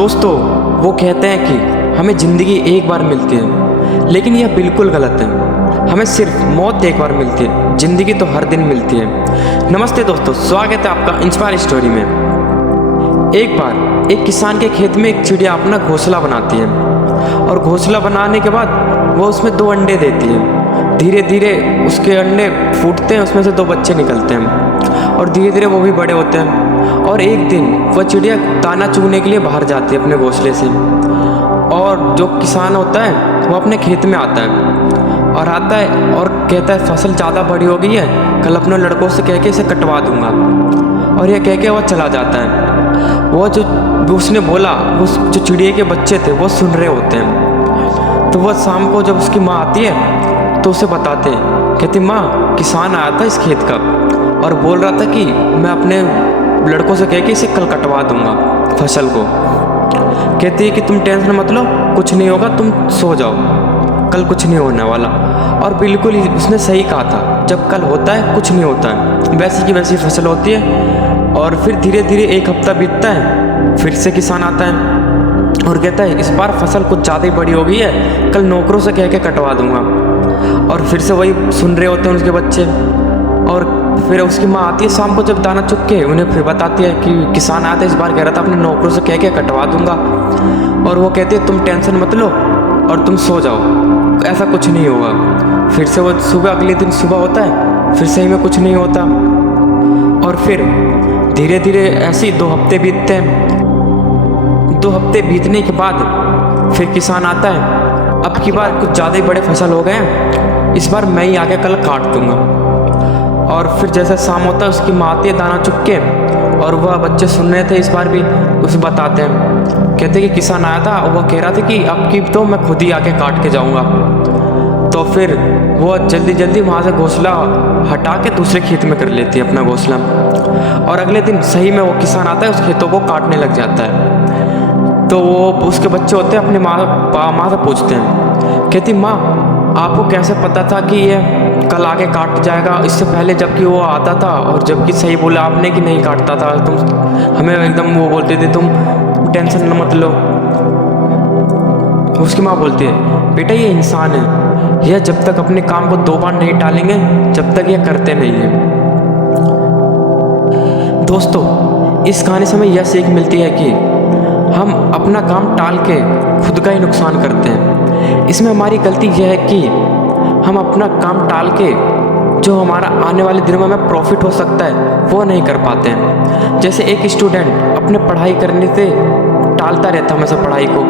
दोस्तों, वो कहते हैं कि हमें ज़िंदगी एक बार मिलती है, लेकिन यह बिल्कुल गलत है। हमें सिर्फ मौत एक बार मिलती है, ज़िंदगी तो हर दिन मिलती है। नमस्ते दोस्तों, स्वागत है आपका इंस्पायर स्टोरी में। एक बार एक किसान के खेत में एक चिड़िया अपना घोंसला बनाती है और घोंसला बनाने के बाद वो उसमें 2 अंडे देती है। धीरे धीरे उसके अंडे फूटते हैं, उसमें से 2 बच्चे निकलते हैं और धीरे धीरे वो भी बड़े होते हैं। और एक दिन वह चिड़िया दाना चुगने के लिए बाहर जाती है अपने घोंसले से, और जो किसान होता है वो अपने खेत में आता है और कहता है फसल ज़्यादा बड़ी हो गई है, कल अपने लड़कों से कह के इसे कटवा दूंगा। और यह कह के वह चला जाता है। वो जो उसने बोला, वो जो चिड़िया के बच्चे थे वो सुन रहे होते हैं। तो वह शाम को जब उसकी माँ आती है तो उसे बताते हैं, कहती माँ, किसान आया था इस खेत का और बोल रहा था कि मैं अपने लड़कों से कह के इसे कल कटवा दूंगा फसल को। कहती है कि तुम टेंशन मत लो, कुछ नहीं होगा, तुम सो जाओ, कल कुछ नहीं होने वाला। और बिल्कुल ही उसने सही कहा था, जब कल होता है कुछ नहीं होता है, वैसी की वैसी फसल होती है। और फिर धीरे धीरे 1 हफ्ता बीतता है, फिर से किसान आता है और कहता है इस बार फसल कुछ ज़्यादा ही बड़ी हो गई है, कल नौकरों से कह के कटवा दूंगा। और फिर से वही सुन रहे होते हैं उसके बच्चे। और फिर उसकी माँ आती है शाम को जब दाना चुग के, उन्हें फिर बताती है कि किसान आया था इस बार, कह रहा था अपने नौकरों से कह के कटवा दूंगा। और वो कहती है तुम टेंशन मत लो और तुम सो जाओ, ऐसा कुछ नहीं होगा। फिर से वो सुबह, अगले दिन सुबह होता है, फिर सही में कुछ नहीं होता। और फिर धीरे धीरे ऐसे ही 2 हफ्ते बीतते हैं। 2 हफ्ते बीतने के बाद फिर किसान आता है, अब की बार कुछ ज़्यादा ही बड़े फसल हो गए हैं, इस बार मैं ही आके कल काट दूंगा। और फिर जैसा शाम होता है उसकी माँ आती है दाना चुग के, और वह बच्चे सुन रहे थे इस बार भी, उसे बताते हैं, कहते कि किसान आया था और वह कह रहा था कि अब की तो मैं खुद ही आके काट के जाऊंगा। तो फिर वो जल्दी जल्दी वहाँ से घोंसला हटा के दूसरे खेत में कर लेती है अपना घोंसला। और अगले दिन सही में वो किसान आता है, उस खेतों को काटने लग जाता है। तो वो उसके बच्चे होते हैं अपनी माँ से पूछते हैं, कहती माँ, आपको कैसे पता था कि ये कल आके काट जाएगा, इससे पहले जबकि वो आता था और जबकि सही बोला आपने कि नहीं काटता था, तुम हमें एकदम वो बोलते थे तुम टेंशन न मत लो। उसकी माँ बोलती है, बेटा ये इंसान है, यह जब तक अपने काम को 2 बार नहीं टालेंगे जब तक यह करते नहीं हैं। दोस्तों, इस कहानी से हमें यह सीख मिलती है कि हम अपना काम टाल के खुद का ही नुकसान करते हैं। इसमें हमारी गलती यह है कि हम अपना काम टाल के जो हमारा आने वाले दिनों में हमें प्रॉफिट हो सकता है वो नहीं कर पाते हैं। जैसे एक स्टूडेंट अपने पढ़ाई करने से टालता रहता है हमेशा पढ़ाई को,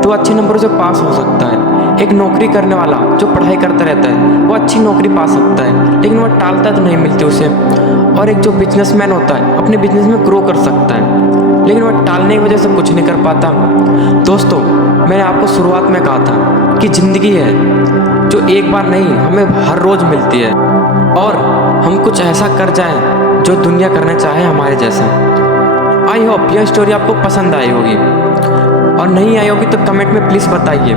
तो अच्छे नंबरों से पास हो सकता है। एक नौकरी करने वाला जो पढ़ाई करता रहता है वो अच्छी नौकरी पा सकता है, लेकिन वह टालता है तो नहीं मिलती उसे। और एक जो बिजनेसमैन होता है अपने बिजनेस में ग्रो कर सकता है, लेकिन वह टालने की वजह से कुछ नहीं कर पाता। दोस्तों, मैंने आपको शुरुआत में कहा था कि ज़िंदगी है जो एक बार नहीं, हमें हर रोज़ मिलती है, और हम कुछ ऐसा कर जाएं जो दुनिया करना चाहे हमारे जैसा। आई होप यह स्टोरी आपको पसंद आई होगी, और नहीं आई होगी तो कमेंट में प्लीज़ बताइए,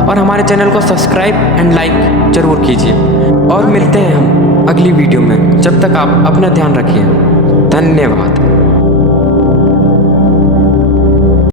और हमारे चैनल को सब्सक्राइब एंड लाइक ज़रूर कीजिए। और मिलते हैं हम अगली वीडियो में, जब तक आप अपना ध्यान रखिए। धन्यवाद।